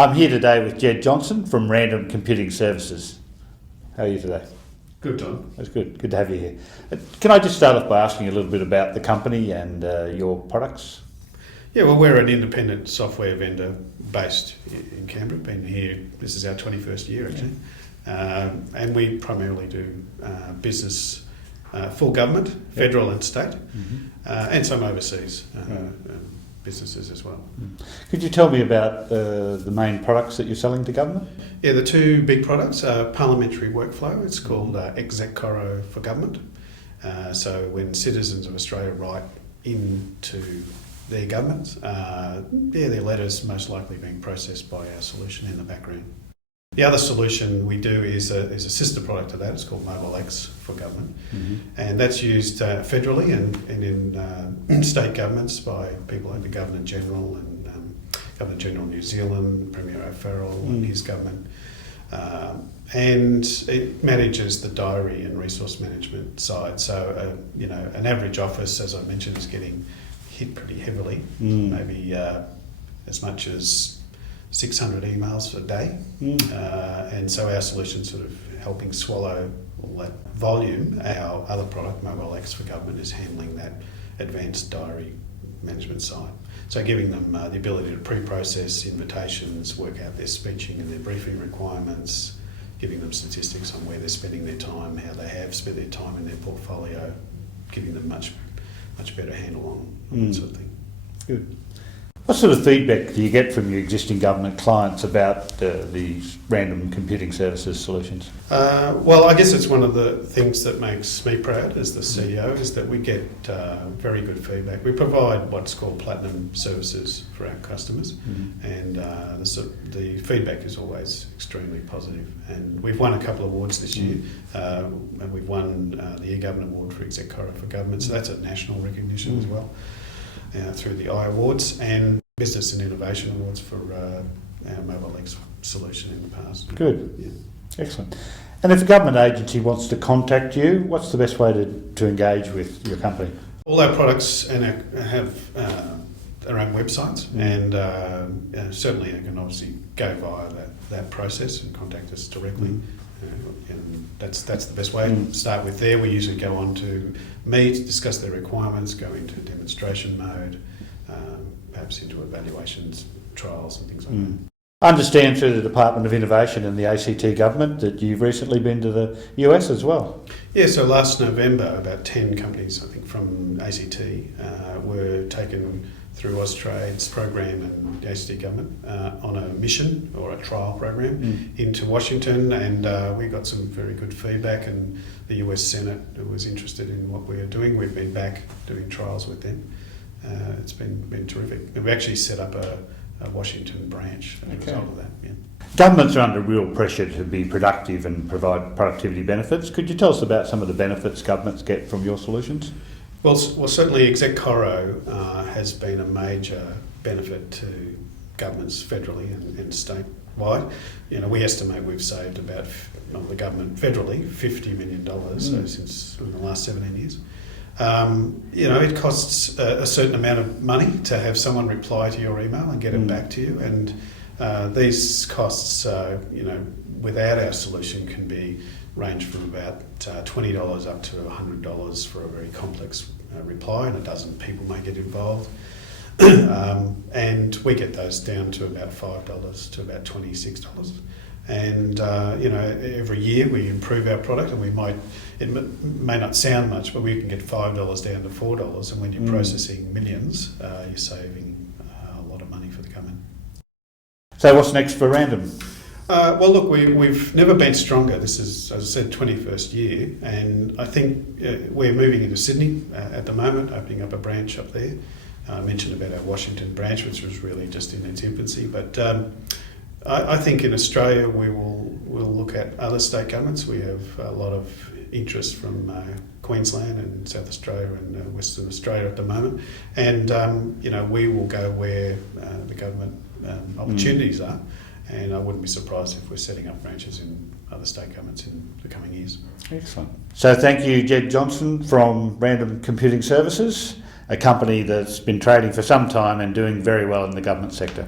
I'm here today with Jed Johnson from Random Computing Services. How are you today? Good, Tom. That's good. Good to have you here. Can I just start off by asking a little bit about the company and your products? Yeah, well, we're an independent software vendor based in Canberra. Been here, this is our 21st year actually. And we primarily do business for government, federal and state, and some overseas businesses as well. Could you tell me about the main products that you're selling to government? Yeah, the two big products are Parliamentary Workflow. It's called Exec Coro for government. So when citizens of Australia write into their governments, their letters most likely being processed by our solution in the background. The other solution we do is a sister product to that. It's called Mobile X for government, and that's used federally and in state governments by people like the Governor General and Governor General New Zealand, Premier O'Farrell and his government, and it manages the diary and resource management side. So an average office, as I mentioned, is getting hit pretty heavily, maybe as much as 600 emails a day, and so our solution sort of helping swallow all that volume. Our other product, Mobile X for government, is handling that advanced diary management side. So giving them the ability to pre-process invitations, work out their speeching and their briefing requirements, giving them statistics on where they're spending their time, how they have spent their time in their portfolio, giving them much better handle on that sort of thing. Good. What sort of feedback do you get from your existing government clients about these Random Computing Services solutions? Well, I guess it's one of the things that makes me proud as the CEO is that we get very good feedback. We provide what's called platinum services for our customers, and the feedback is always extremely positive. And we've won a couple of awards this year, and we've won the eGovernment Award for Exec Coro for Government, so that's a national recognition as well. Through the Awards and Business and Innovation Awards for our Mobile X solution in the past. Good. Yeah. Excellent. And if a government agency wants to contact you, what's the best way to engage with your company? All our products have their own websites, and certainly you can obviously go via that process and contact us directly. And that's the best way. Start with there. We usually go on to meet, discuss their requirements, go into demonstration mode, perhaps into evaluations, trials and things like that. I understand through the Department of Innovation and the ACT government that you've recently been to the US as well. Yeah, so last November about 10 companies I think from ACT were taken through Austrade's program and the ACT government on a mission or a trial program into Washington, and we got some very good feedback, and the US Senate was interested in what we are doing. We've been back doing trials with them. It's been terrific. And we actually set up a Washington branch as a result of that. Yeah. Governments are under real pressure to be productive and provide productivity benefits. Could you tell us about some of the benefits governments get from your solutions? Well, certainly Exec Coro has been a major benefit to governments federally and statewide. We estimate we've saved about, the government federally, $50 million so since in the last 17 years. It costs a certain amount of money to have someone reply to your email and get it back to you, and these costs, without our solution can be range from about $20 up to $100 for a very complex reply, and a dozen people may get involved. And we get those down to about $5 to about $26. And every year we improve our product, and it may not sound much, but we can get $5 down to $4, and when you're processing millions, you're saving a lot of money for the government. So what's next for Random? Well, look, we've never been stronger. This is, as I said, 21st year, and I think we're moving into Sydney at the moment, opening up a branch up there. I mentioned about our Washington branch, which was really just in its infancy, but I think in Australia we'll look at other state governments. We have a lot of interest from Queensland and South Australia and Western Australia at the moment, and we will go where the government opportunities are. And I wouldn't be surprised if we're setting up branches in other state governments in the coming years. Excellent. So thank you, Jed Johnson from Random Computing Services, a company that's been trading for some time and doing very well in the government sector.